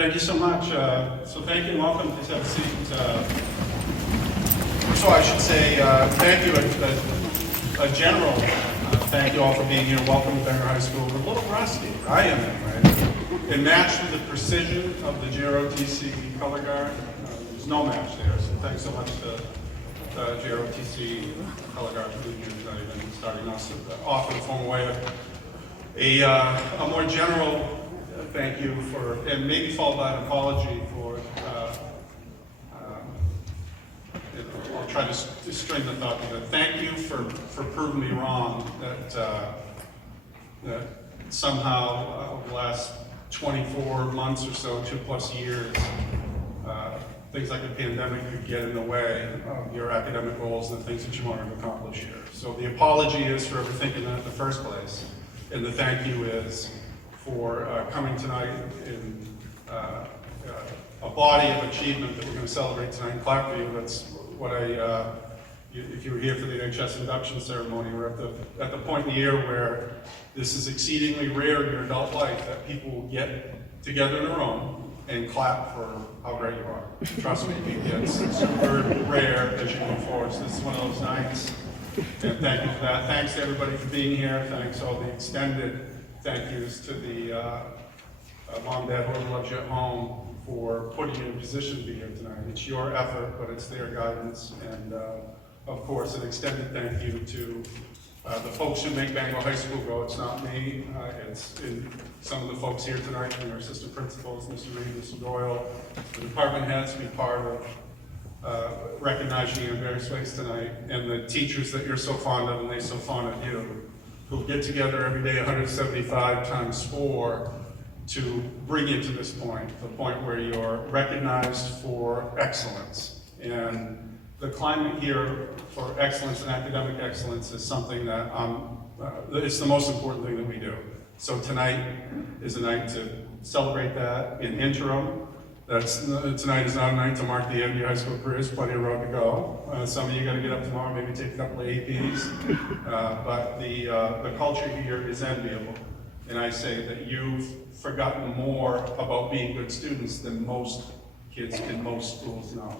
Thank you so much. So thank you and welcome. Please have a seat. So I should say thank you, a general thank you all for being here. Welcome to Bangor High School. We're a little rusty. I am, right? And matched with the precision of the JROTC color guard. There's no match there, so thanks so much to JROTC color guard for being here tonight and starting us off in a formal way. A more general thank you for, and maybe followed by an apology for, I'll try to string the thought together. Thank you for proving me wrong that somehow over the last 24 months or so, 2+ years, things like a pandemic could get in the way of your academic goals and the things that you wanted to accomplish here. So the apology is for overthinking that in the first place, and the thank you is for coming tonight in a body of achievement that we're going to celebrate tonight and clap for you. That's what if you were here for the NHS induction ceremony, we're at the point in the year where this is exceedingly rare in your adult life that people will get together in a room and clap for how great you are. Trust me, it gets super rare as you move forward. So this is one of those nights, and thank you for that. Thanks to everybody for being here. Thanks all the extended thank yous to the mom, dad, whoever loves you at home for putting you in a position to be here tonight. It's your effort, but it's their guidance. And of course, an extended thank you to the folks who make Bangor High School go. It's not me, it's some of the folks here tonight, and our assistant principals, Mr. Reed, Mr. Doyle, the department heads be part of recognizing you in various ways tonight, and the teachers that you're so fond of and they so fond of you, who get together every day 175 times 4 to bring you to this point, the point where you're recognized for excellence. And the climate here for excellence and academic excellence is something that it's the most important thing that we do. So tonight is a night to celebrate that in interim. Tonight is not a night to mark the end of your high school career. There's plenty of road to go. Some of you got to get up tomorrow, maybe take a couple of APs. But the culture here is enviable. And I say that you've forgotten more about being good students than most kids in most schools know.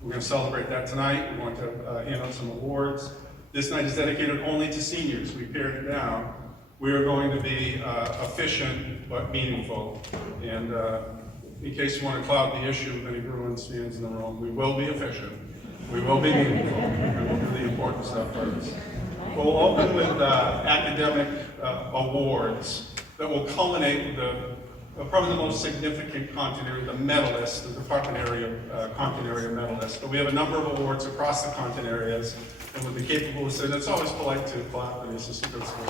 We're going to celebrate that tonight. We're going to hand out some awards. This night is dedicated only to seniors. We pared it down. We are going to be efficient but meaningful. And in case you want to cloud the issue of any Bruins fans in the room, we will be efficient. We will be meaningful. And we'll do the important stuff first. We'll open with academic awards that will culminate with probably the most significant content area, the medalists, the department area content area medalists. But we have a number of awards across the content areas, and we'll be capable of saying, it's always polite to clap for the assistant principals.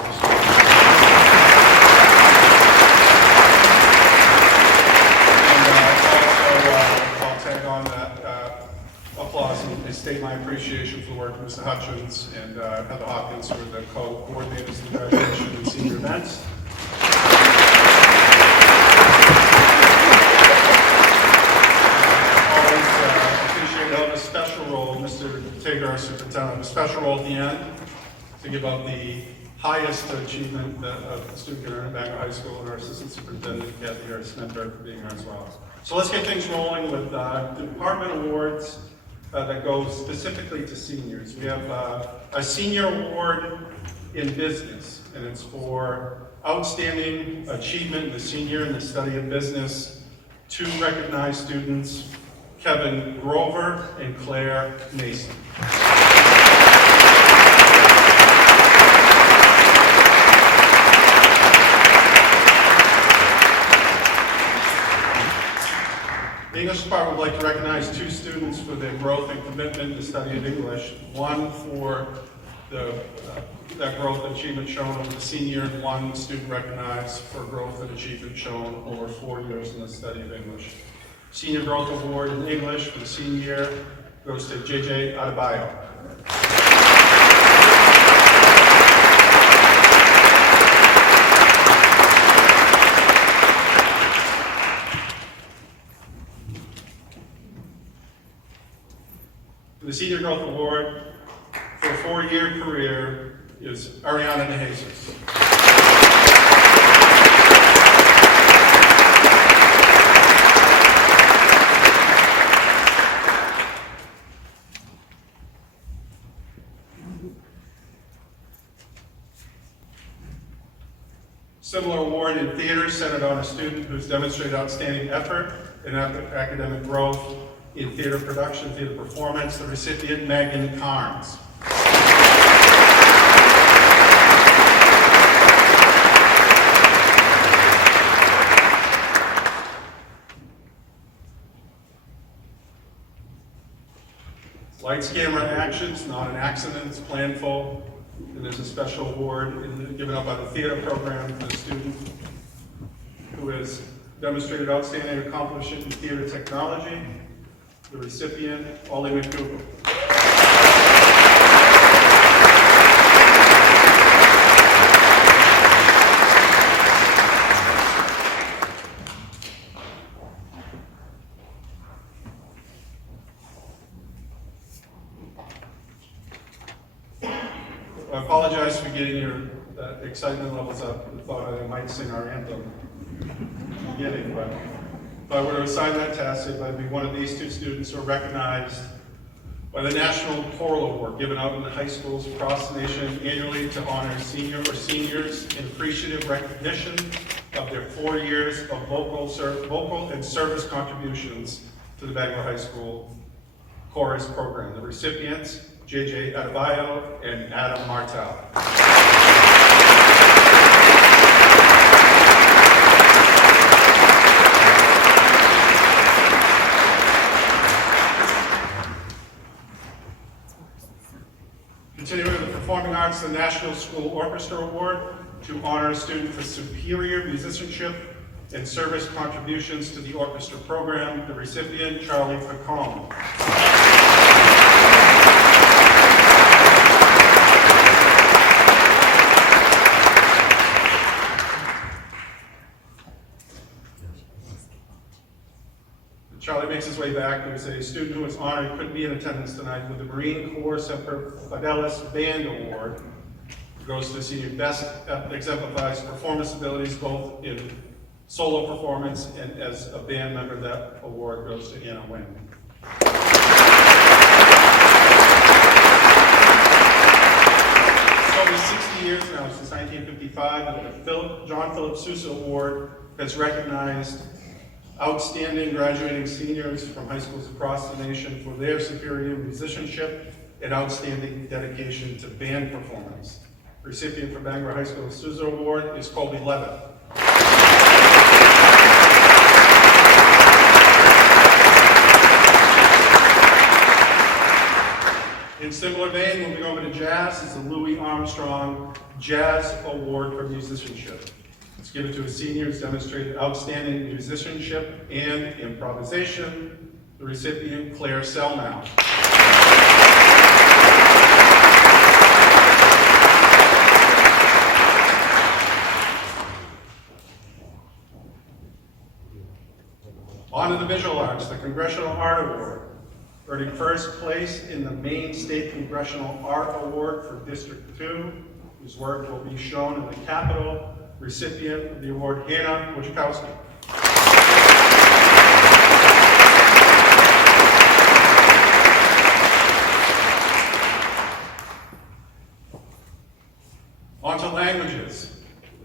I'll tag on that applause and state my appreciation for the work of Mr. Hutchins and Heather Hopkins, who are the co-coordinators of the graduation and senior events. A special role, Mr. Tager, Superintendent, a special role at the end to give out the highest achievement that a student can earn at Bangor High School, and our Assistant Superintendent, Kathy Harris-Smith, for being here as well. So let's get things rolling with the department awards that go specifically to seniors. We have a senior award in business, and it's for outstanding achievement in the senior in the study of business. 2 recognized students, Kevin Grover and Claire Mason. The English department would like to recognize 2 students for their growth and commitment to study of English. One for that growth and achievement shown over the senior, and 1 student recognized for growth and achievement shown over 4 years in the study of English. Senior Growth Award in English for the senior year goes to JJ Adebayo. The Senior Growth Award for a 4-year career is Ariana De Jesus. Similar award in theater centered on a student who's demonstrated outstanding effort and academic growth in theater production, theater performance. The recipient, Megan Carnes. Lights, camera, actions, not an accident, it's planful. And there's a special award given out by the theater program for the student who has demonstrated outstanding accomplishment in theater technology. The recipient, Ollie McDougall. I apologize for getting your excitement levels up. I thought I might sing our anthem at the beginning, but if I were to assign that task, it would be one of these two students who are recognized by the National Choral Award given out in the high schools across the nation annually to honor senior or seniors in appreciative recognition of their 4 years of vocal and service contributions to the Bangor High School chorus program. The recipients, JJ Adebayo and Adam Martel. Continuing with the Performing Arts, the National School Orchestra Award to honor a student for superior musicianship and service contributions to the orchestra program. The recipient, Charlie Pacone. Charlie makes his way back. There's a student who was honored, couldn't be in attendance tonight, with the Marine Corps Semper Fidelis Band Award. It goes to the senior best exemplifies performance abilities both in solo performance and as a band member. That award goes to Anna Wynn. It's over 60 years now, since 1955, the John Philip Sousa Award has recognized outstanding graduating seniors from high schools across the nation for their superior musicianship and outstanding dedication to band performance. Recipient for Bangor High School Sousa Award is Colby Levitt. In similar vein, moving over to jazz, is the Louis Armstrong Jazz Award for Musicianship. It's given to a senior who's demonstrated outstanding musicianship and improvisation. The recipient, Claire Selnow. On to the visual arts, the Congressional Art Award, earning first place in the Maine State Congressional Art Award for District 2, whose work will be shown in the Capitol. Recipient of the award, Hannah Wojciechowski. On to languages.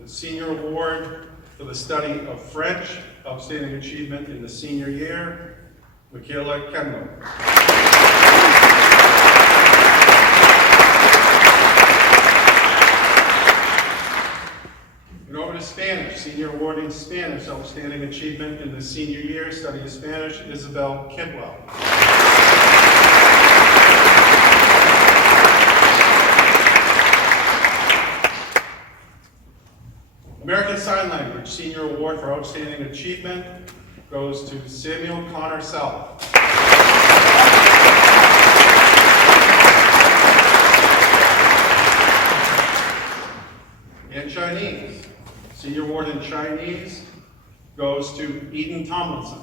The senior award for the study of French, outstanding achievement in the senior year, Michaela Kendall. Over to Spanish, senior award in Spanish, outstanding achievement in the senior year, study of Spanish, Isabel Kidwell. American Sign Language, senior award for outstanding achievement goes to Samuel Connor South. And Chinese. Senior award in Chinese goes to Eden Tomlinson.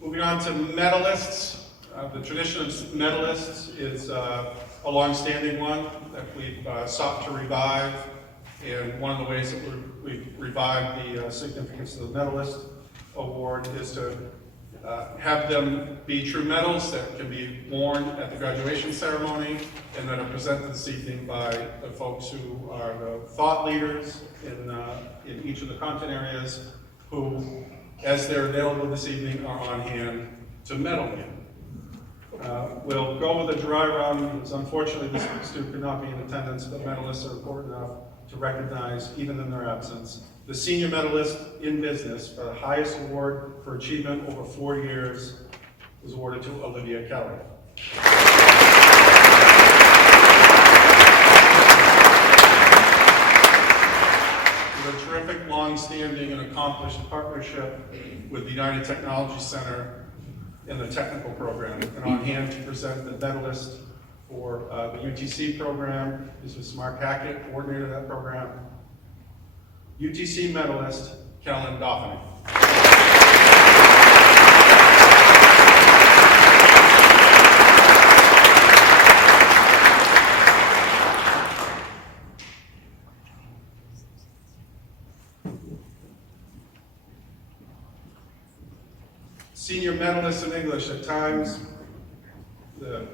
Moving on to medalists. The tradition of medalists is a long-standing one that we've sought to revive. And one of the ways that we've revived the significance of the medalist award is to Have them be true medals that can be worn at the graduation ceremony and that are presented this evening by the folks who are the thought leaders in each of the content areas who, as they're available this evening, are on hand to medal you. We'll go with a dry run because unfortunately this student could not be in attendance, but medalists are important enough to recognize, even in their absence. The senior medalist in business for the highest award for achievement over 4 years was awarded to Olivia Kelly. With a terrific, long-standing, and accomplished partnership with the United Technology Center in the technical program, and on hand to present the medalist for the UTC program. This is Mark Hackett, coordinator of that program. UTC medalist, Kellen Goffney. Senior medalist in English. At times, the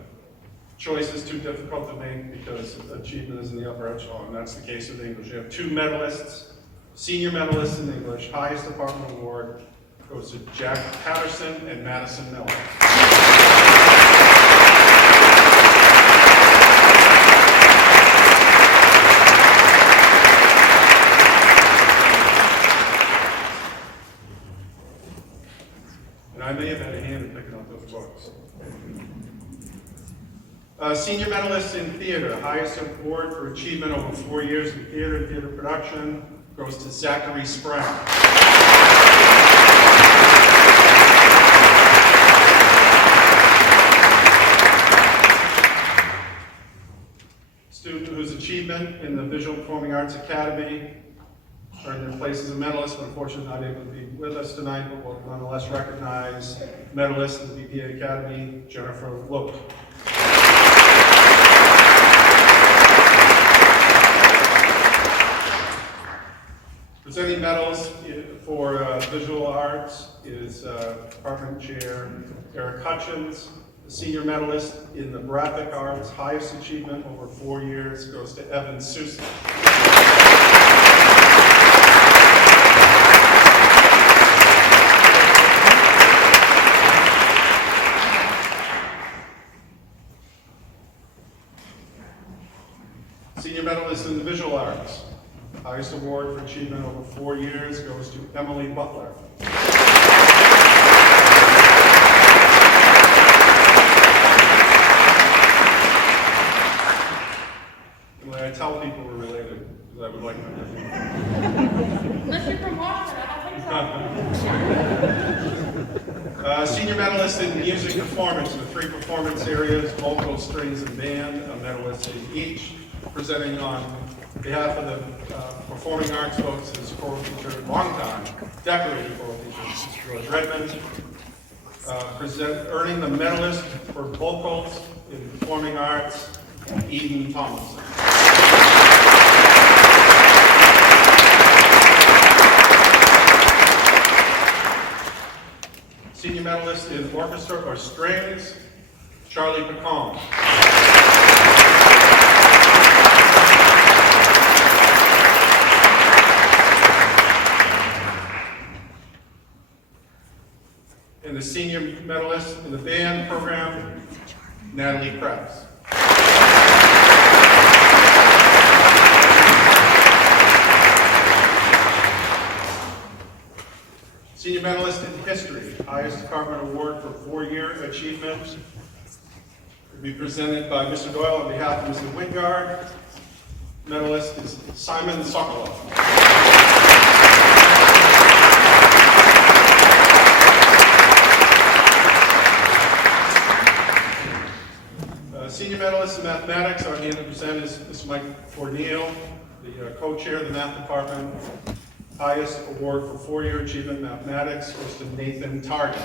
choice is too difficult to make because achievement is in the upper echelon. That's the case with English. You have 2 medalists, senior medalists in English. Highest department award goes to Jack Patterson and Madison Miller. And I may have had a hand in picking up those books. Senior medalist in theater, highest award for achievement over 4 years in theater and theater production goes to Zachary Sprang. Student whose achievement in the Visual Performing Arts Academy earned their place as a medalist, but unfortunately not able to be with us tonight, but will nonetheless recognize medalist in the VPA Academy, Jennifer Look. Presenting medals for visual arts is Department Chair Eric Hutchins. The senior medalist in the graphic arts, highest achievement over 4 years, goes to Evan Sousa. Senior medalist in the visual arts. Highest award for achievement over 4 years goes to Emily Butler. Emily, I tell people we're related because I would like them to. Unless you're from Boston, I don't think so. Senior medalist in music performance, the 3 performance areas, vocal, strings, and band, a medalist in each. Presenting on behalf of the performing arts folks is choral teacher, long-time, decorated choral teacher, George Redmond. Earning the medalist for vocals in performing arts, Eden Thomason. Senior medalist in orchestra or strings, Charlie Pacon. And the senior medalist in the band program, Natalie Krebs. Senior medalist in history, highest department award for 4-year achievement. Will be presented by Mr. Doyle on behalf of Mr. Wingard. Medalist is Simon Sokolov. Senior medalist in mathematics, our hand to present is Mr. Mike Corneal, the co-chair of the math department. Highest award for 4-year achievement in mathematics goes to Nathan Target.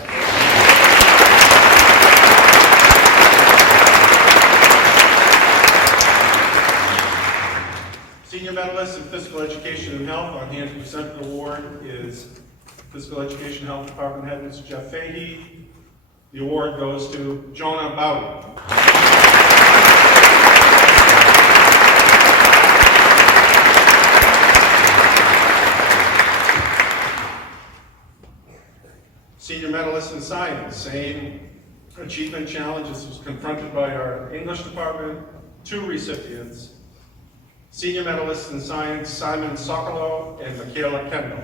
Senior medalist in physical education and health, on hand to present the award is Physical Education Health Department Head, Mr. Jeff Fahey. The award goes to Jonah Bowden. Senior medalist in science, same achievement challenge. This was confronted by our English department. 2 recipients. Senior medalist in science, Simon Sokolow and Michaela Kendall.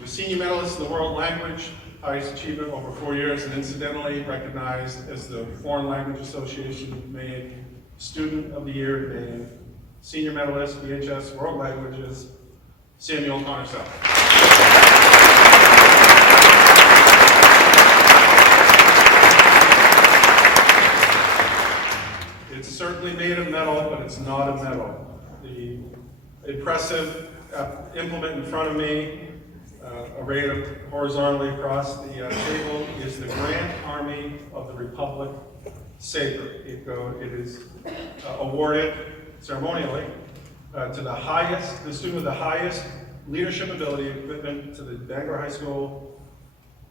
The senior medalist in the world language, highest achievement over 4 years, and incidentally recognized as the Foreign Language Association Maine Student of the Year in Maine. Senior medalist, VHS World Languages, Samuel Conersell. It's certainly made of metal, but it's not a medal. The impressive implement in front of me, arrayed horizontally across the table, is the Grand Army of the Republic Sabre. It is awarded ceremonially to the student with the highest leadership ability and commitment to the Bangor High School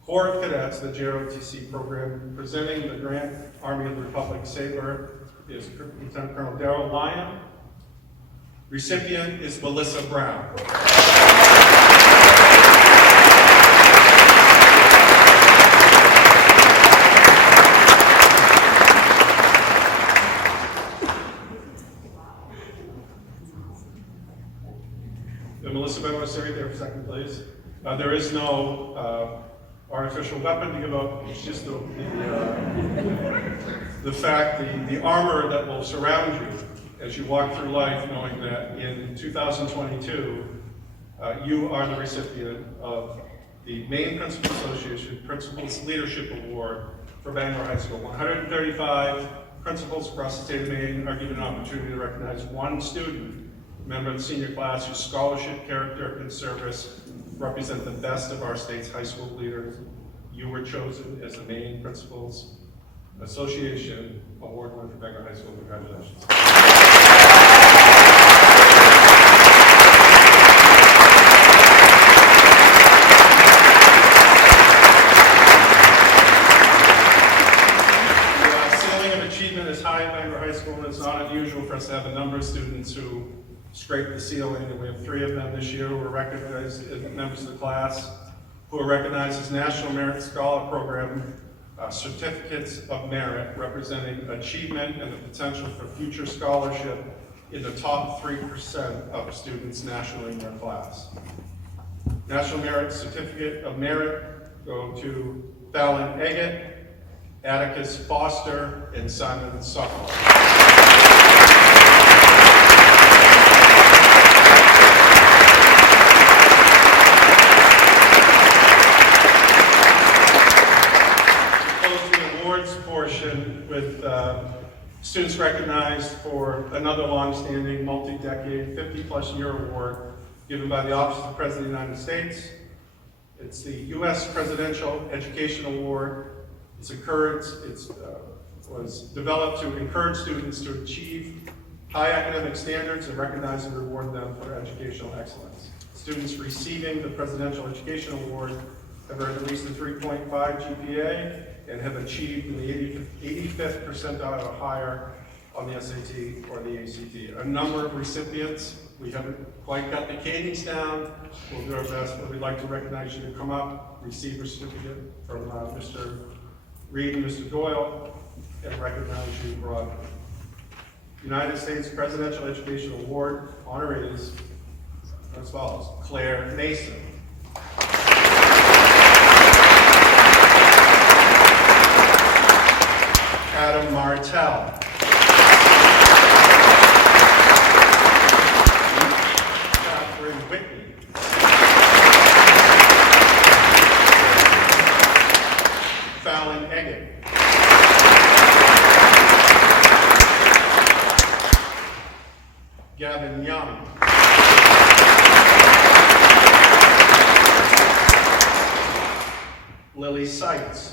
Corps of Cadets, the JROTC program. Presenting the Grand Army of the Republic Sabre is Lieutenant Colonel Darrell Lyon. Recipient is Melissa Brown. Melissa Brown, want to stay right there for a second, please? There is no artificial weapon to give up. It's just the fact, the armor that will surround you as you walk through life, knowing that in 2022, you are the recipient of the Maine Principal Association Principals Leadership Award for Bangor High School. 135 principals across the state of Maine are given an opportunity to recognize one student, member of the senior class, whose scholarship, character, and service represent the best of our state's high school leaders. You were chosen as the Maine Principals Association Award winner for Bangor High School. Congratulations. The ceiling of achievement is high at Bangor High School, and it's not unusual for us to have a number of students who scrape the ceiling, and we have 3 of them this year who are recognized as members of the class, who are recognized as National Merit Scholar Program certificates of merit, representing achievement and the potential for future scholarship in the top 3% of students nationally in their class. National Merit Certificate of Merit go to Fallon Eggett, Atticus Foster, and Simon Sokolow. Portion with students recognized for another long-standing, multi-decade, 50-plus year award given by the Office of the President of the United States. It's the U.S. Presidential Education Award. Was developed to encourage students to achieve high academic standards and recognize and reward them for educational excellence. Students receiving the Presidential Education Award have earned at least a 3.5 GPA and have achieved in the 85th percentile or higher on the SAT or the ACT. A number of recipients, we haven't quite got the cadence down. We'll do our best, but we'd like to recognize you to come up, receive a certificate from Mr. Reed and Mr. Doyle, and recognize you broadly. United States Presidential Education Award honorees as follows: Claire Mason, Adam Martell, Catherine Whitney, Fallon Eggett, Gavin Young, Lily Seitz,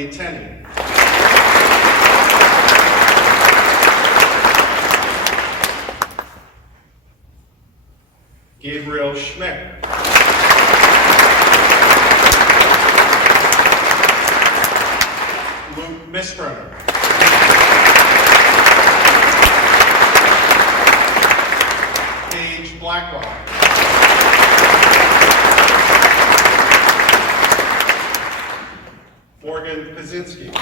Emily Tenney. Gabriel Schmidt. Luke Misbrenner. Paige Blackwell. Morgan Pazinski.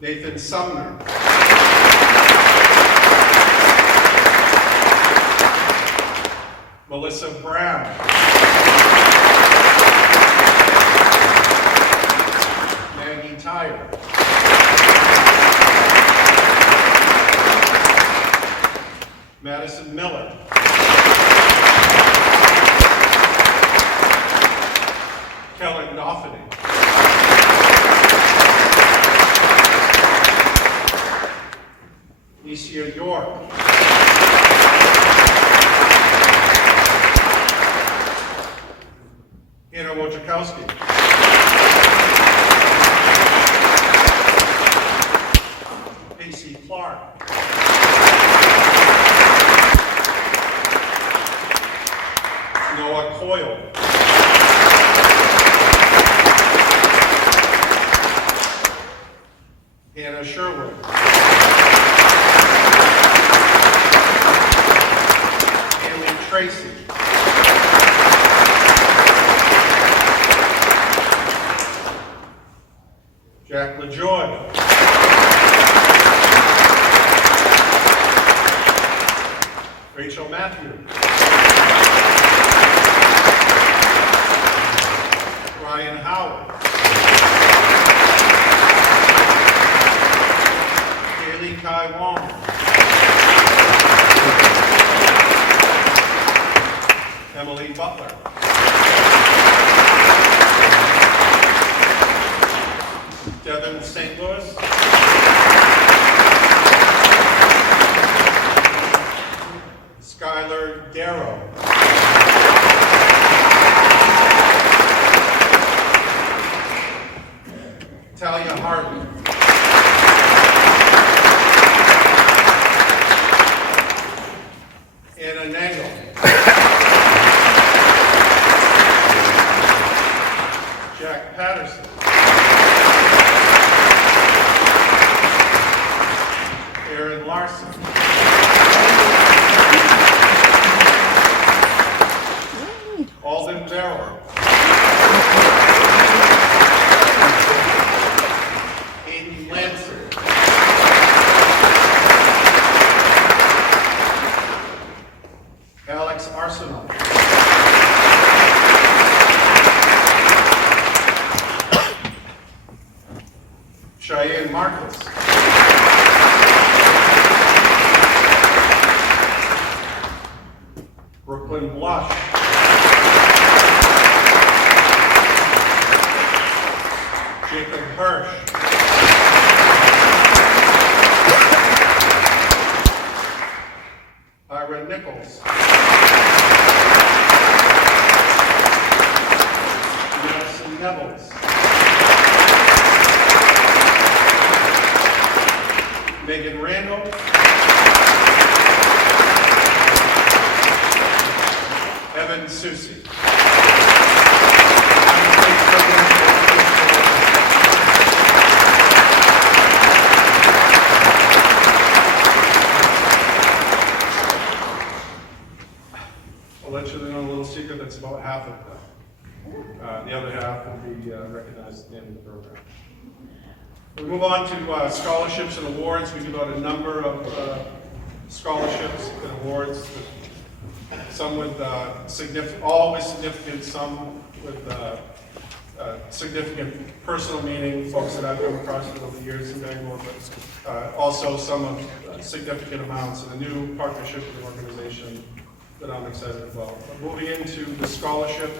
Nathan Sumner. Melissa Brown. Maggie Tyre. Madison Miller. Kellen Dauphiny. Alicia York. Anna Wojciechowski. Casey Clark. Noah Coyle. Hannah Sherwood. Haley Tracy. Jack LaJoy. Rachel Matthew. Ryan Howard. Haley Kai Wong. Emily Butler. Devin St. Louis. Skylar Darrow. Talia Harden. Anna Nagel. Jack Patterson. Aaron Larson. Alden Barrow. Aiden Lancer. Alex Arsenal. Cheyenne Marcus. Brooklyn Blush. Jacob Hirsch. Ira Nichols. Madison Nevels. Megan Randall. Evan Susi. I'll let you in on a little secret, that's about half of them. The other half will be recognized at the end of the program. We move on to scholarships and awards. We give out a number of scholarships and awards, some with always significant, some with significant personal meaning, folks that I've come across over the years in Bangor, but also some of significant amounts, and a new partnership with an organization that I'm excited about. Moving into the scholarship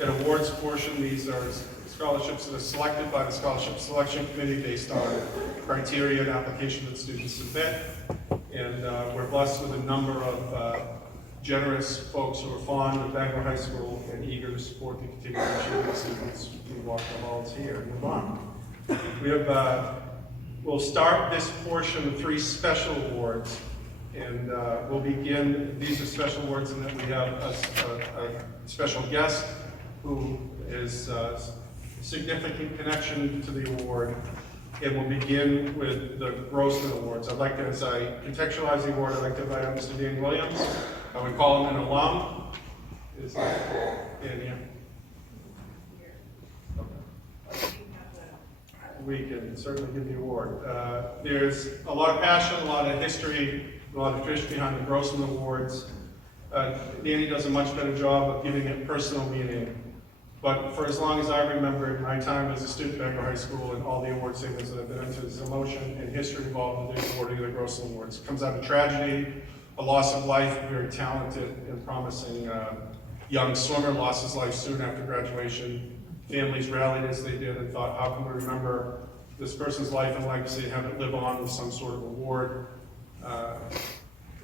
and awards portion, these are scholarships that are selected by the Scholarship Selection Committee based on criteria and application that students submit. And we're blessed with a number of generous folks who are fond of Bangor High School and eager to support the continued achievements as we walk the halls here and move on. We have, we'll start this portion with 3 special awards, and we'll begin, these are special awards in that we have a special guest who is a significant connection to the award, and we'll begin with the Grossman Awards. I'd like to, as I contextualize the award, I'd like to invite out Mr. Dan Williams. I would call him an alum. Is that Dan here? Okay. We can certainly give the award. There's a lot of passion, a lot of history, a lot of tradition behind the Grossman Awards. Danny does a much better job of giving it personal meaning. But for as long as I remember my time as a student at Bangor High School and all the award ceremonies that I've been into, there's emotion and history involved in the awarding of the Grossman Awards. It comes out of tragedy, a loss of life, a very talented and promising young swimmer lost his life soon after graduation. Families rallied as they did and thought, how can we remember this person's life and legacy and have it live on with some sort of award?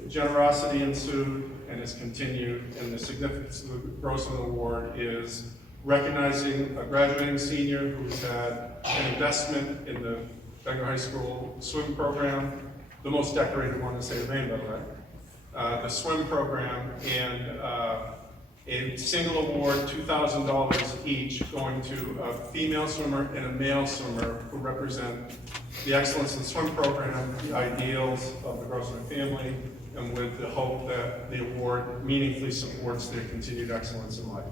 Generosity ensued and has continued, and the significance of the Grossman Award is recognizing a graduating senior who's had an investment in the Bangor High School swim program, the most decorated one in the state of Maine, by the way. The swim program, and a single award, $2,000 each, going to a female swimmer and a male swimmer who represent the excellence in the swim program, the ideals of the Grossman family, and with the hope that the award meaningfully supports their continued excellence in life.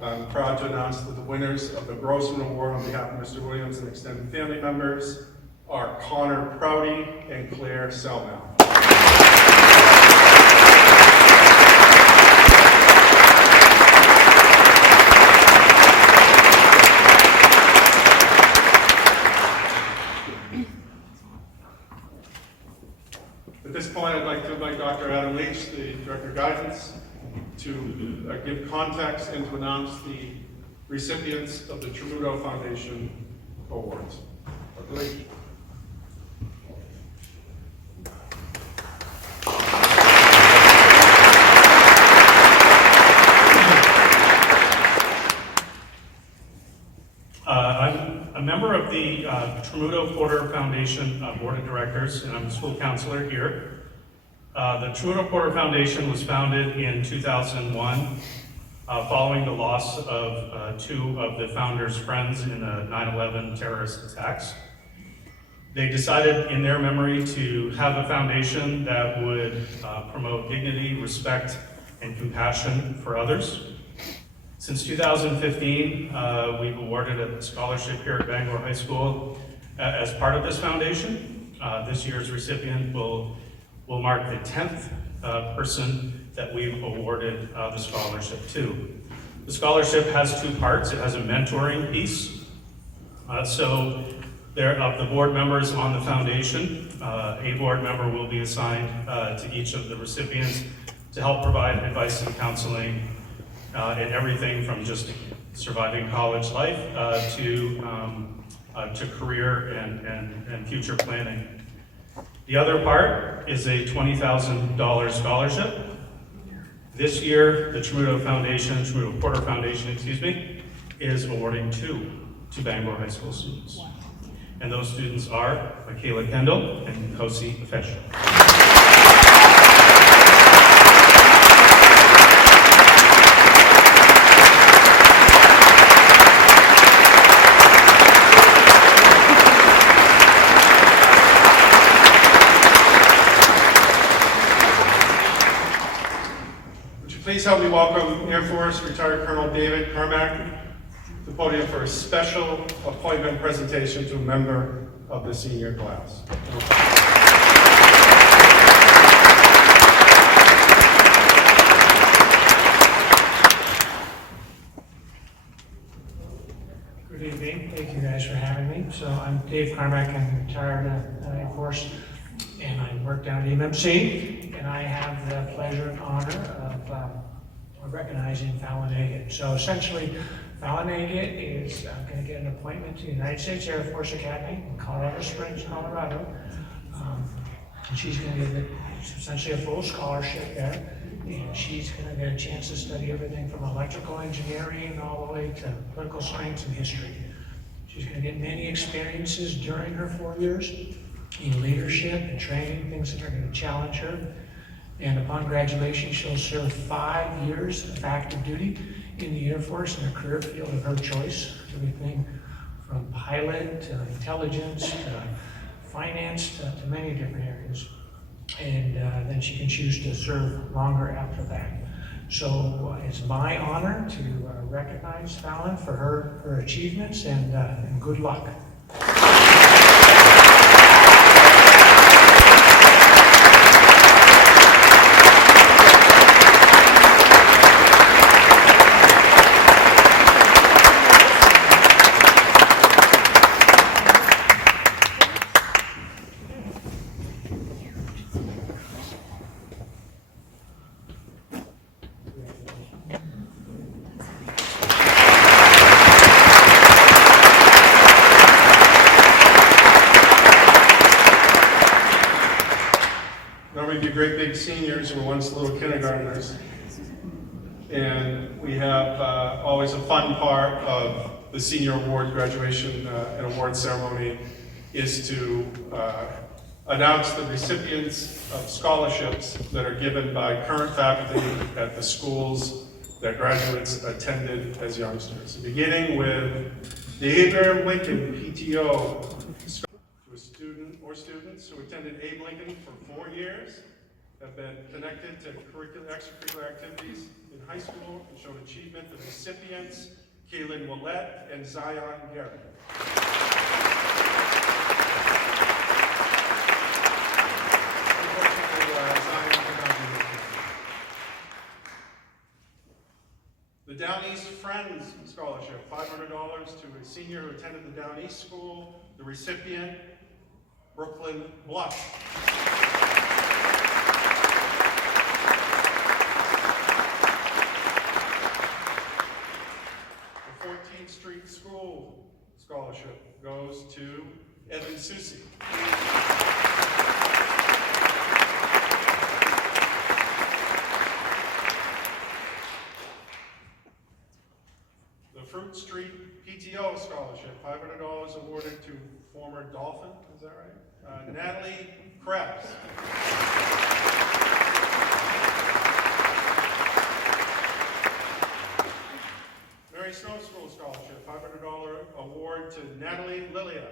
I'm proud to announce that the winners of the Grossman Award on behalf of Mr. Williams and extended family members are Connor Prouty and Claire Selmel. At this point, I'd like to invite Dr. Adam Leach, the Director of Guidance, to give context and to announce the recipients of the Tramuto Foundation Awards. Dr. Leach. I'm a member of the Tramuto Porter Foundation Board of Directors, and I'm a school counselor here. The Tramuto Porter Foundation was founded in 2001 following the loss of 2 of the founders' friends in the 9/11 terrorist attacks. They decided in their memory to have a foundation that would promote dignity, respect, and compassion for others. Since 2015, we've awarded a scholarship here at Bangor High School as part of this foundation. This year's recipient will mark the 10th person that we've awarded the scholarship to. The scholarship has 2 parts. It has a mentoring piece. So there, of the board members on the foundation, a board member will be assigned to each of the recipients to help provide advice and counseling in everything from just surviving college life to career and future planning. The other part is a $20,000 scholarship. This year, the Tramuto Porter Foundation, is awarding 2 to Bangor High School students. And those students are Michaela Kendall and Kosi Fesh. Please help me welcome Air Force Retired Colonel David Carmack to the podium for a special appointment presentation to a member of the senior class. Good evening. Thank you guys for having me. So I'm Dave Carmack. I'm retired Air Force, and I work down at MMC, and I have the pleasure and honor of recognizing Fallon Agate. So essentially, Fallon Agate is going to get an appointment to the United States Air Force Academy in Colorado Springs, Colorado. And she's going to get essentially a full scholarship there. and she's gonna get a chance to study everything from electrical engineering all the way to political science and history. She's gonna get many experiences during her 4 years in leadership and training, things that are gonna challenge her. And upon graduation, she'll serve 5 years of active duty in the Air Force in a career field of her choice, everything from pilot to intelligence to finance to many different areas. And then she can choose to serve longer after that. So it's my honor to recognize Fallon for her achievements and good luck. Normally be great big seniors who were once little kindergartners. And we have always a fun part of the senior award graduation and award ceremony is to announce the recipients of scholarships that are given by current faculty at the schools that graduates attended as youngsters. Beginning with the Abraham Lincoln PTO to a student or students who attended Abe Lincoln for 4 years, have been connected to extracurricular activities in high school and shown achievement. The recipients, Kaylin Willett and Zion Garrett. The Down East Friends Scholarship, $500 to a senior who attended the Down East School. The recipient, Brooklyn Bluff. The 14th Street School Scholarship goes to Evan Susi. The Fruit Street PTO Scholarship, $500 awarded to former Dolphin, is that right? Natalie Krebs. Mary Snow School Scholarship, $500 award to Natalie Lilia.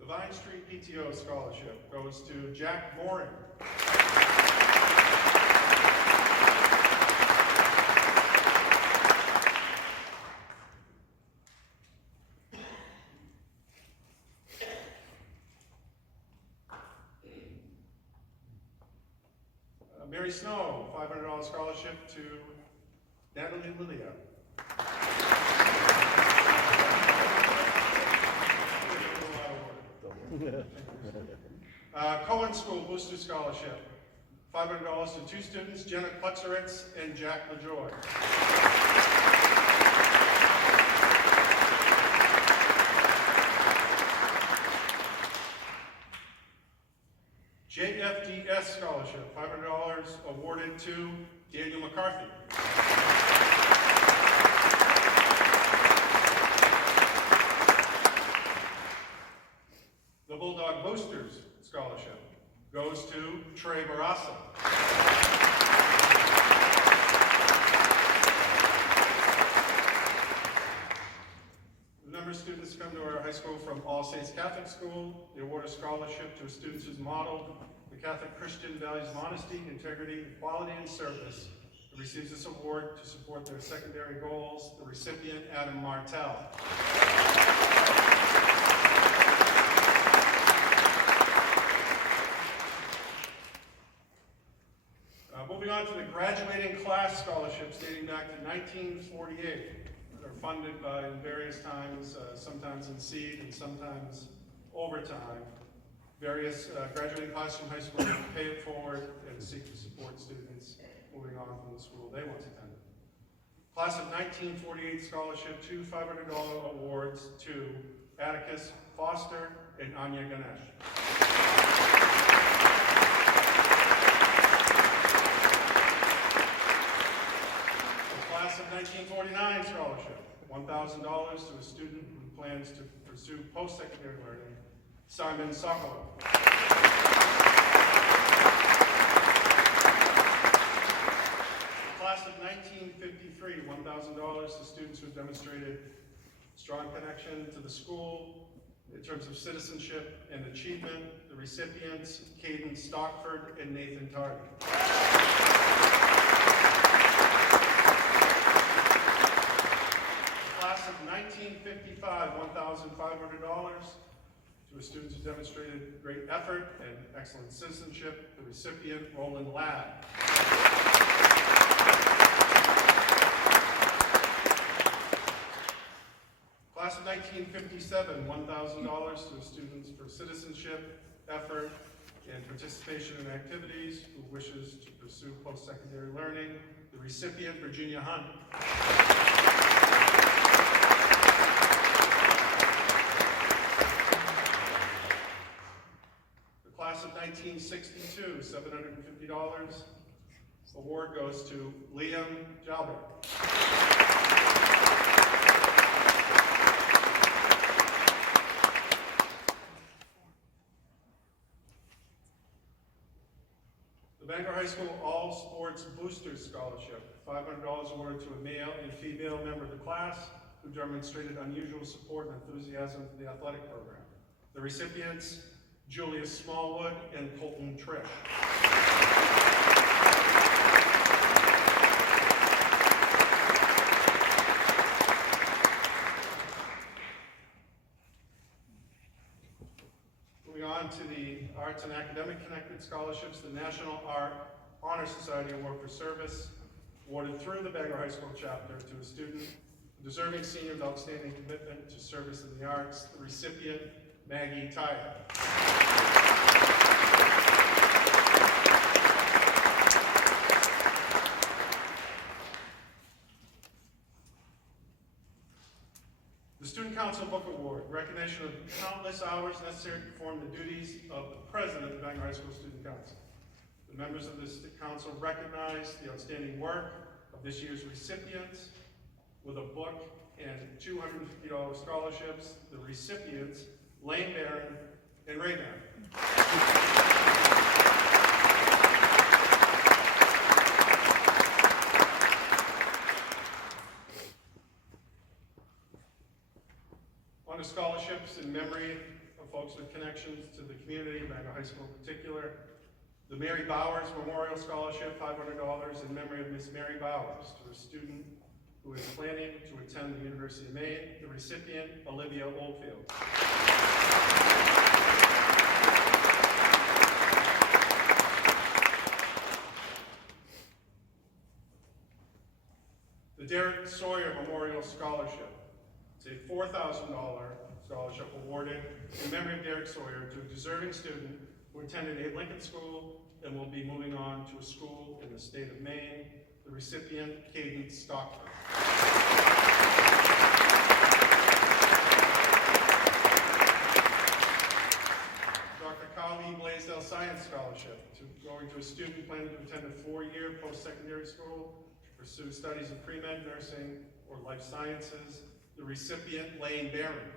The Vine Street PTO Scholarship goes to Jack Moring. Mary Snow, $500 scholarship to Natalie Lilia. Cohen School Booster Scholarship, $500 to 2 students, Jenna Klutzeritz and Jack LaJoy. JFDS Scholarship, $500 awarded to Daniel McCarthy. The Bulldog Boosters Scholarship goes to Trey Barassa. The number of students come to our high school from All Saints Catholic School. They award a scholarship to students who's modeled the Catholic Christian values of honesty, integrity, equality, and service. It receives this award to support their secondary goals. The recipient, Adam Martell. Moving on to the graduating class scholarships dating back to 1948 that are funded by various times, sometimes in seed and sometimes overtime. Various graduating classes from high school pay it forward and seek to support students moving on from the school they once attended. Class of 1948 scholarship, 2 $500 awards to Atticus Foster, and Anya Ganesh. The class of 1949 scholarship, $1,000 to a student who plans to pursue post-secondary learning, Simon Sokolow. Class of 1953, $1,000 to students who have demonstrated strong connection to the school in terms of citizenship and achievement. The recipients, Caden Stockford and Nathan Tardy. Class of 1955, $1,500 to a student who demonstrated great effort and excellent citizenship. The recipient, Roland Ladd. Class of 1957, $1,000 to students for citizenship, effort, and participation in activities who wishes to pursue post-secondary learning. The recipient, Virginia Hunt. The class of 1962, $750. Award goes to Liam Jalbert. The Bangor High School All Sports Boosters Scholarship, $500 awarded to a male and female member of the class who demonstrated unusual support and enthusiasm for the athletic program. The recipients, Julius Smallwood and Colton Trish. Moving on to the Arts and Academic Connected Scholarships, the National Art Honor Society Award for Service, awarded through the Bangor High School chapter to a student, a deserving senior with outstanding commitment to service in the arts, the recipient, Maggie Tyler. The Student Council Book Award, recognition of countless hours necessary to perform the duties of the president of the Bangor High School Student Council. The members of this council recognize the outstanding work of this year's recipients with a book and $250 scholarships. The recipients, Lane Barron and Ray Barron. On to scholarships in memory of folks with connections to the community, Bangor High School in particular. The Mary Bowers Memorial Scholarship, $500 in memory of Miss Mary Bowers, to a student who is planning to attend the University of Maine. The recipient, Olivia Oldfield. The Derek Sawyer Memorial Scholarship. It's a $4,000 scholarship awarded in memory of Derek Sawyer to a deserving student who attended Abe Lincoln School and will be moving on to a school in the state of Maine. The recipient, Caden Stockford. Dr. Kali Blaisdell Science Scholarship, going to a student planning to attend a 4-year post-secondary school to pursue studies of pre-med, nursing, or life sciences. The recipient, Lane Barron.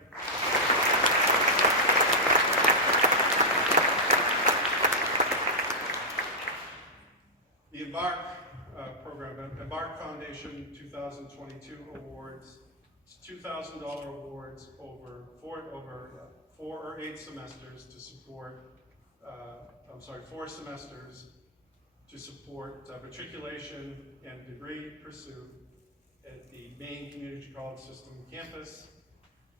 The Embark program, Embark Foundation 2022 awards, it's $2,000 awards over 4 or 8 semesters to support, 4 semesters to support matriculation and degree pursuit at the Maine Community College System campus.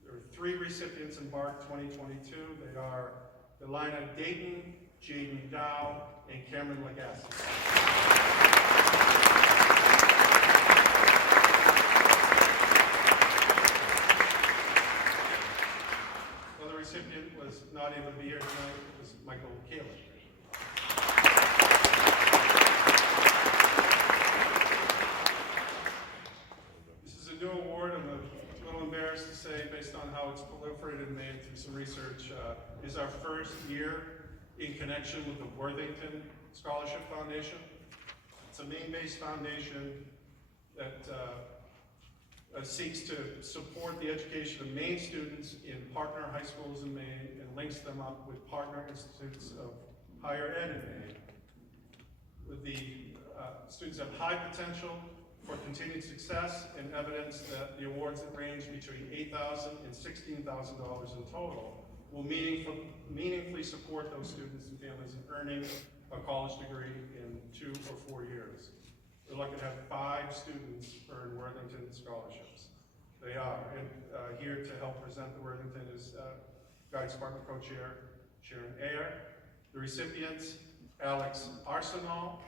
There are 3 recipients in Embark 2022. They are Delina Dayton, Jaden Dow, and Cameron Legassi. Another recipient was not able to be here tonight. It was Michael Kalin. This is a new award. I'm a little embarrassed to say, based on how it's proliferated in which is our first year in connection with the Worthington Scholarship Foundation. It's a Maine-based foundation that seeks to support the education of Maine students in partner high schools in Maine and links them up with partner institutes of higher ed in Maine. The students have high potential for continued success and evidence that the awards that range between $8,000 and $16,000 in total will meaningfully support those students and families in earning a college degree in 2 or 4 years. We're lucky to have 5 students earn Worthington scholarships. They are, and here to help present the Worthington is Guidance Department Co-Chair Sharon Ayer. The recipients, Alex Arsenal,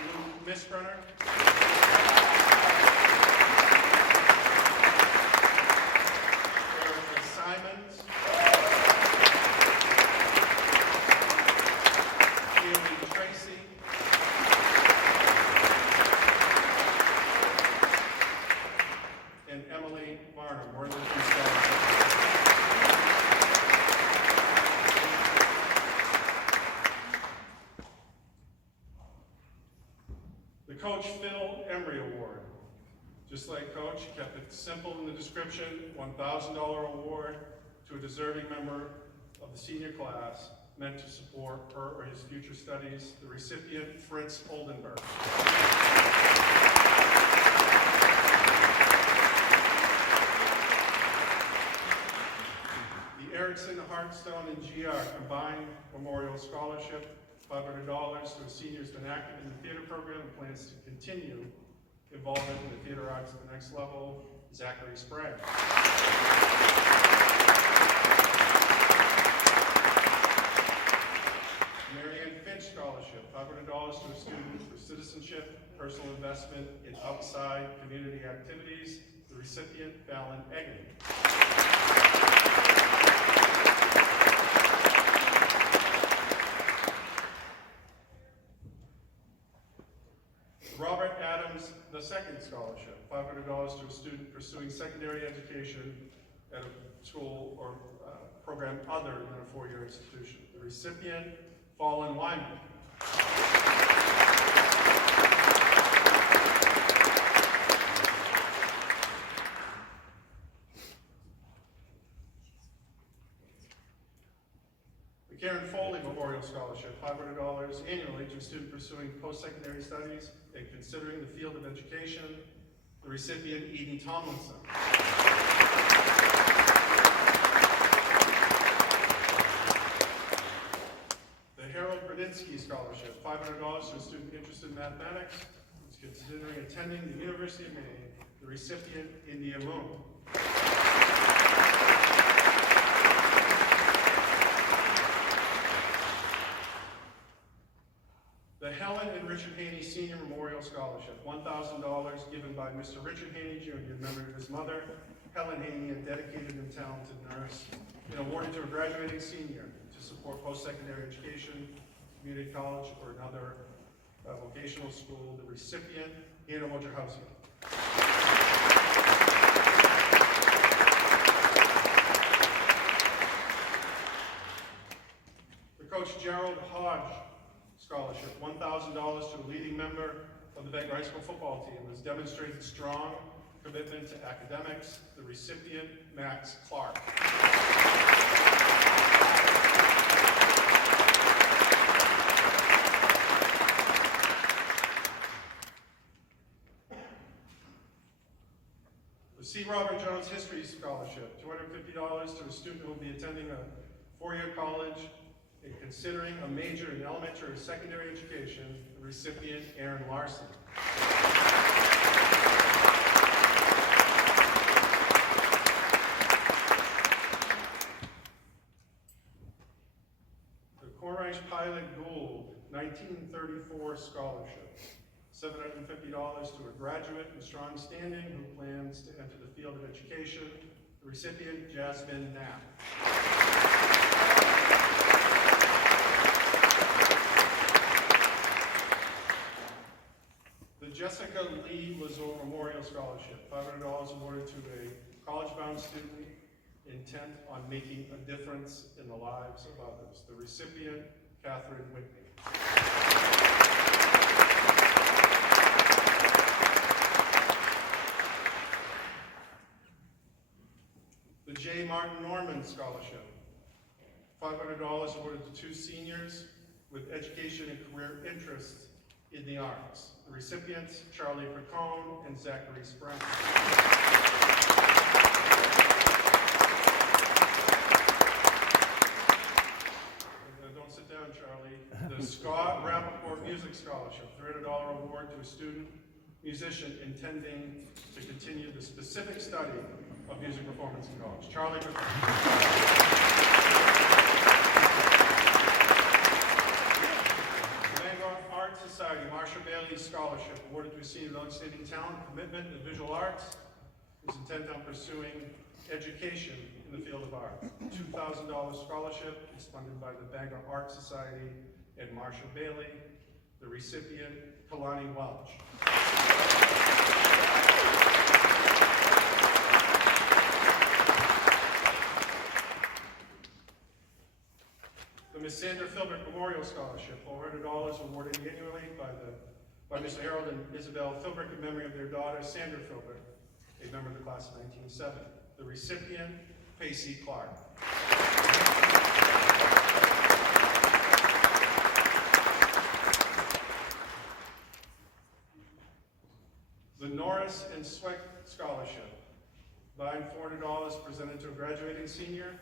Lou Misbrenner, Erica Simons, Haley Tracy, and Emily Varnum, Worthington Scholarship. The Coach Phil Emery Award. Just like Coach, he kept it simple in the description, $1,000 award to a deserving member of the senior class meant to support her or his future studies. The recipient, Fritz Oldenburg. The Erickson, Hartstone, and GR Combined Memorial Scholarship, $500 to a senior who's been active in the theater program and plans to continue involvement in the theater arts at the next level, Zachary Sprague. Marianne Finch Scholarship, $500 to a student for citizenship, personal investment in outside community activities. The recipient, Fallon Egan. Robert Adams II Scholarship, $500 to a student pursuing secondary education at a school or program other than a 4-year institution. The recipient, Fallen Lyman. The Karen Foley Memorial Scholarship, $500 annually to a student pursuing post-secondary studies and considering the field of education. The recipient, Eden Tomlinson. The Harold Brudinski Scholarship, $500 to a student interested in mathematics who's considering attending the University of Maine. The recipient, India Moon. The Helen and Richard Haney Senior Memorial Scholarship, $1,000 given by Mr. Richard Haney Jr., in memory of his mother, Helen Haney, a dedicated and talented nurse, and awarded to a graduating senior to support post-secondary education, community college, or another vocational school. The recipient, Hannah Wojciechowski. The Coach Gerald Hodge Scholarship, $1,000 to a leading member of the Bangor High School football team who has demonstrated strong commitment to academics. The recipient, Max Clark. The C. Robert Jones History Scholarship, $250 to a student who will be attending a 4-year college and considering a major in elementary or secondary education. The recipient, Aaron Larson. The Cornish Pilot Gould 1934 Scholarship, $750 to a graduate in strong standing who plans to enter the field of education. The recipient, Jasmine Knapp. The Jessica Lee Lazor Memorial Scholarship, $500 awarded to a college-bound student intent on making a difference in the lives of others. The recipient, Catherine Whitney. The J. Martin Norman Scholarship, $500 awarded to 2 seniors with education and career interests in the arts. The recipients, Charlie Picone and Zachary Sprang. Don't sit down, Charlie. The Scott Rappaport Music Scholarship, $300 award to a student musician intending to continue the specific study of music performance in college. Charlie Bangor Art Society, Marcia Bailey Scholarship, awarded to a senior with outstanding talent, commitment in visual arts, who's intent on pursuing education in the field of art. $2,000 scholarship is funded by the Bangor Art Society and Marcia Bailey. The recipient, Kalani Welch. The Miss Sandra Philbrick Memorial Scholarship, $400 awarded annually by Mr. Harold and Isabel Philbrick in memory of their daughter, Sandra Philbrick, a member of the class of 1970. The recipient, Pacey Clark. The Norris and Sweck Scholarship, combined $400 presented to a graduating senior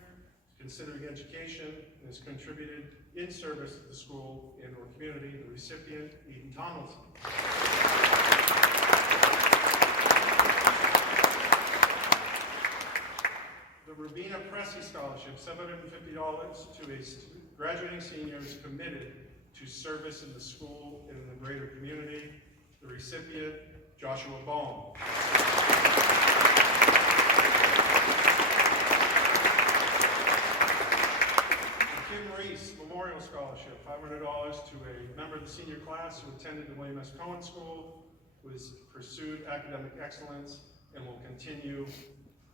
considering education and has contributed in service to the school and or community. The recipient, Eden Tomlinson. The Rubina Pressey Scholarship, $750 to a graduating senior who is committed to service in the school and in the greater community. The recipient, Joshua Bone. Kim Reese Memorial Scholarship, $500 to a member of the senior class who attended the William S. Cohen School, who has pursued academic excellence and will continue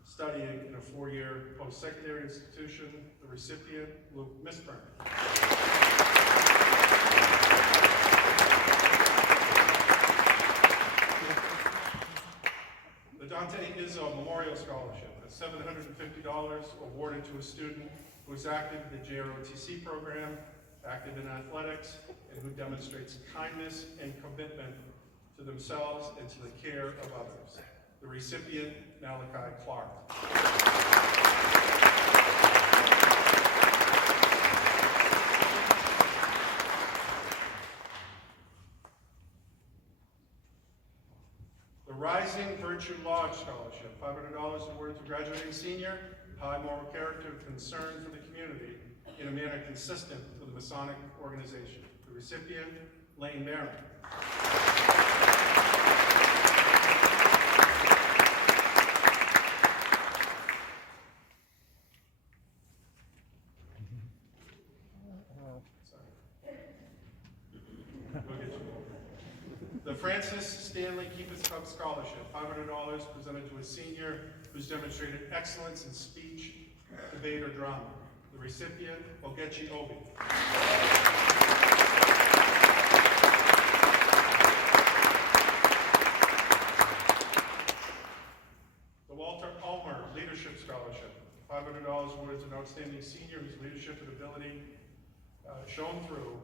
studying in a 4-year post-secondary institution. The recipient, Luke Misburn. The Dante Izzo Memorial Scholarship, at $750 awarded to a student who is active in the JROTC program, active in athletics, and who demonstrates kindness and commitment to themselves and to the care of others. The recipient, Malachi Clark. The Rising Virtue Lodge Scholarship, $500 awarded to graduating senior, high moral character, concern for the community in a manner consistent with the Masonic organization. The recipient, Lane Barron. The Francis Stanley Keepers Club Scholarship, $500 presented to a senior who's demonstrated excellence in speech, debate, or drama. The recipient, Ogechi Obi. The Walter Ulmer Leadership Scholarship, $500 awarded to an outstanding senior whose leadership and ability shown through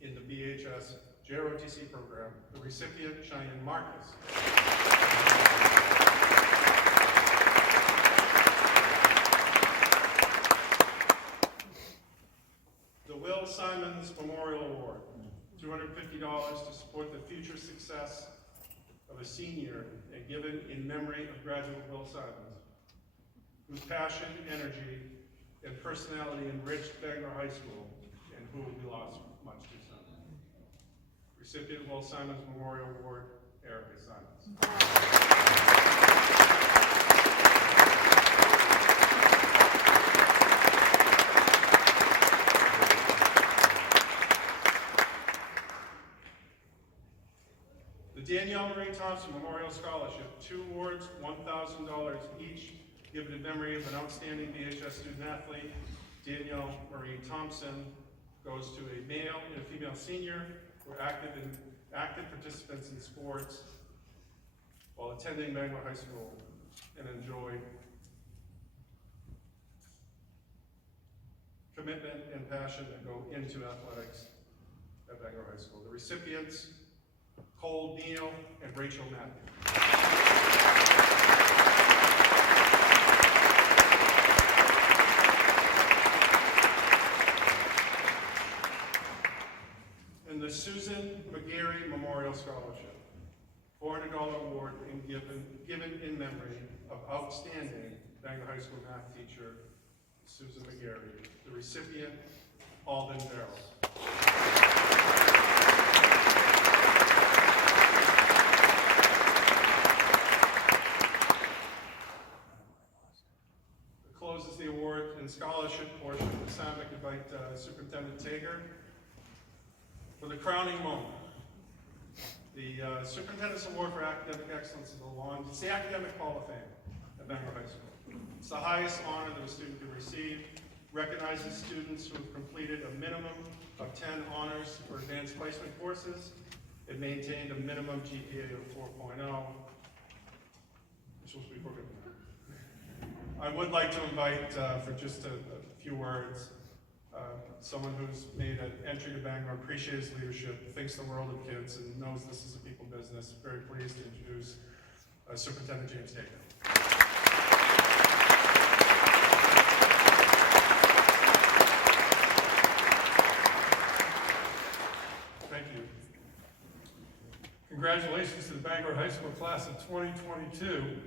in the BHS JROTC program. The recipient, Cheyenne Marcus. The Will Simons Memorial Award, $250 to support the future success of a senior and given in memory of graduate Will Simons, whose passion, energy, and personality enriched Bangor High School and who we lost much too soon. Recipient, Will Simons Memorial Award, Erica Simons. The Danielle Marie Thompson $1,000 each, given in memory of an outstanding BHS student athlete, Danielle Marie Thompson, goes to a male and a female senior who are active participants in sports while attending Bangor High School and enjoy commitment and passion that go into athletics at Bangor High School. The recipients, Cole Neal and Rachel Matthew. And the Susan McGarry Memorial Scholarship, $400 award given in memory of outstanding Bangor High School math teacher, Susan McGarry. The recipient, Alden Darrell. Closes the award and scholarship portion. At this time, I can invite Superintendent Tager for the crowning moment. The Superintendent's Award for Academic Excellence is it's the Academic Hall of Fame at Bangor High School. It's the highest honor that a student can receive. Recognizes students who have completed a minimum of 10 honors or advanced placement courses and maintained a minimum GPA of 4.0. You're supposed to be working on that. I would like to invite, for just a few words, someone who's made an entry to Bangor, appreciates his leadership, thinks the world of kids, and knows this is a people business. Very pleased to introduce Superintendent James Tager. Thank you. Congratulations to the Bangor High School class of 2022.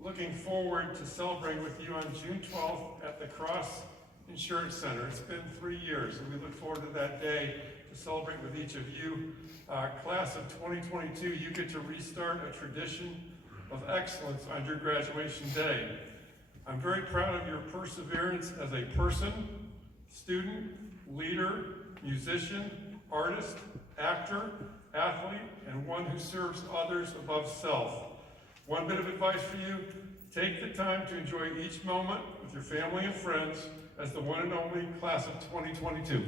Looking forward to celebrating with you on June 12th at the Cross Insurance Center. It's been 3 years, and we look forward to that day to celebrate with each of you. Class of 2022, you get to restart a tradition of excellence on your graduation day. I'm very proud of your perseverance as a person, student, leader, musician, artist, actor, athlete, and one who serves others above self. One bit of advice for you, take the time to enjoy each moment with your family and friends as the one and only class of 2022.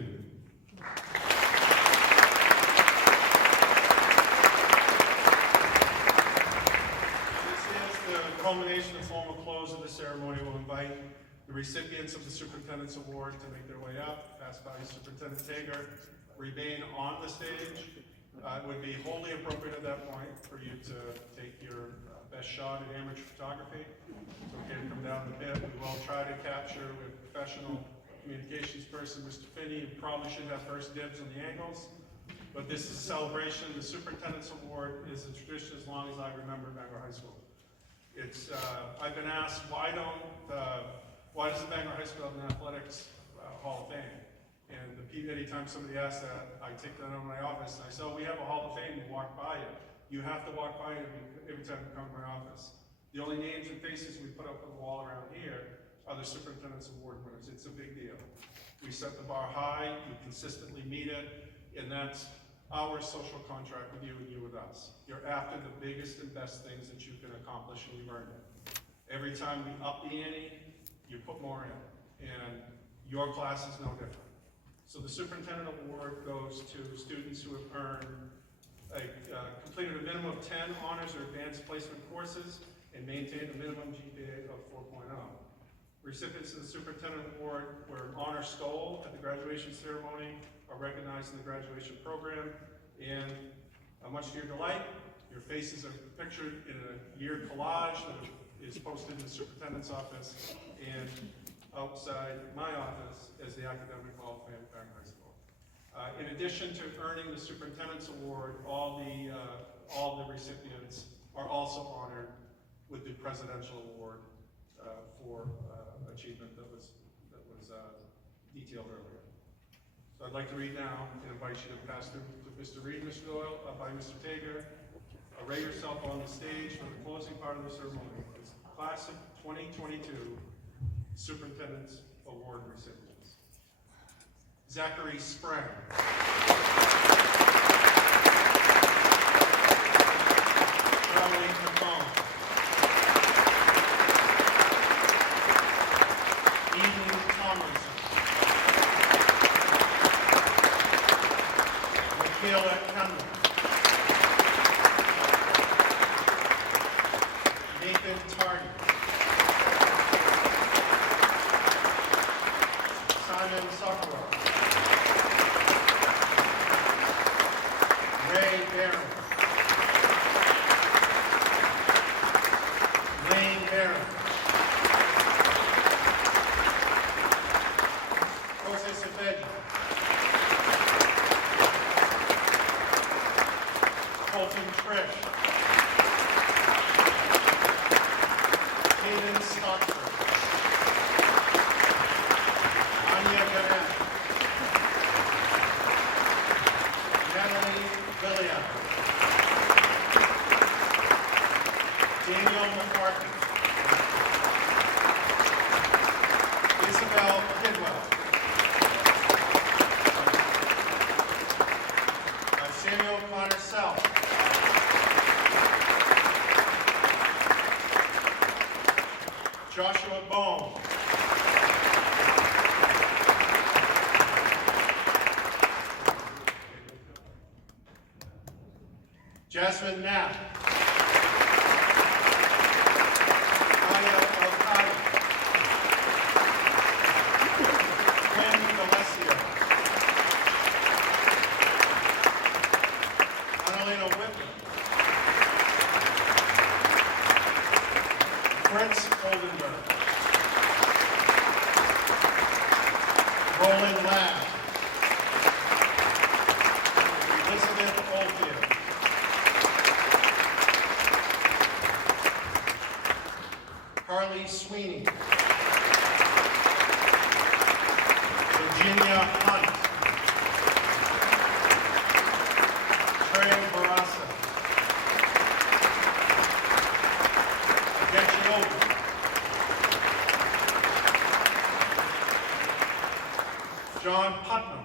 This is the culmination and formal close of the ceremony. We'll invite the recipients of the Superintendent's Award to make their way up, passed by Superintendent Tager, remain on the stage. It would be wholly appropriate at that point for you to take your best shot at amateur photography. It's okay to come down a bit. We will try to capture with professional communications person, Mr. Finney, who probably should have first dibs on the angles. But this is a celebration. The Superintendent's Award is a tradition as long as I remember Bangor High School. It's, I've been asked, why does the Bangor High School have an athletics Hall of Fame? And anytime somebody asks that, I take that out of my office and I say, oh, we have a Hall of Fame, we walk by it. You have to walk by it every time you come to my office. The only names and faces we put up on the wall around here are the Superintendent's Award winners. It's a big deal. We set the bar high, we consistently meet it, and that's our social contract with you and you with us. You're after the biggest and best things that you can accomplish, and you've earned it. Every time we up the ante, you put more in, and your class is no different. So the Superintendent Award goes to students who have earned completed a minimum of 10 honors or advanced placement courses and maintained a minimum GPA of 4.0. Recipients of the Superintendent Award where an honor stole at the graduation ceremony are recognized in the graduation program, and much to your delight, your faces are pictured in a year collage that is posted in the Superintendent's office and outside my office as the Academic Hall of Fame at Bangor High School. In addition to earning the Superintendent's Award, all the recipients are also honored with the Presidential Award for achievement that was detailed earlier. So I'd like to read now and invite you to pass through to Mr. Reed, Mr. Doyle, by Mr. Tager. Array yourself on the stage for the closing part of the ceremony. It's Class of 2022 Superintendent's Award recipients. Zachary Sprang. Charlie McCollum. McCarty. Simon Sakharov. Ray Barron. Lane Barron. Jose Saveji. Colton Trish. Hayden Stockford. Anya Garan. Natalie Villian. Daniel McCarthy. Isabel Kidwell. Samuel Connor South. Joshua Bone. Jasmine Knapp. Maya Al-Qadi. Quinn D'Alessio. Annalena Whitman. Fritz Oldenburg. Roland Ladd. Elizabeth Oldfield. Carly Sweeney. Virginia Hunt. Trey Barassa. Getchy Over. John Putnam.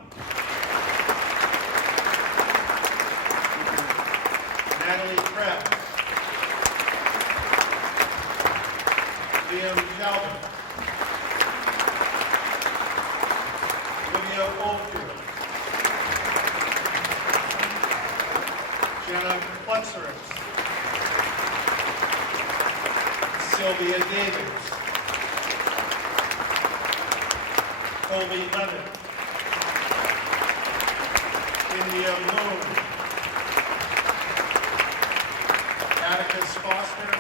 Natalie Krebs. Liam Calvin. Olivia Oldfield. Jenna Plexerix. Sylvia Davis. Colby Levitt. India Moon. Atticus Foster.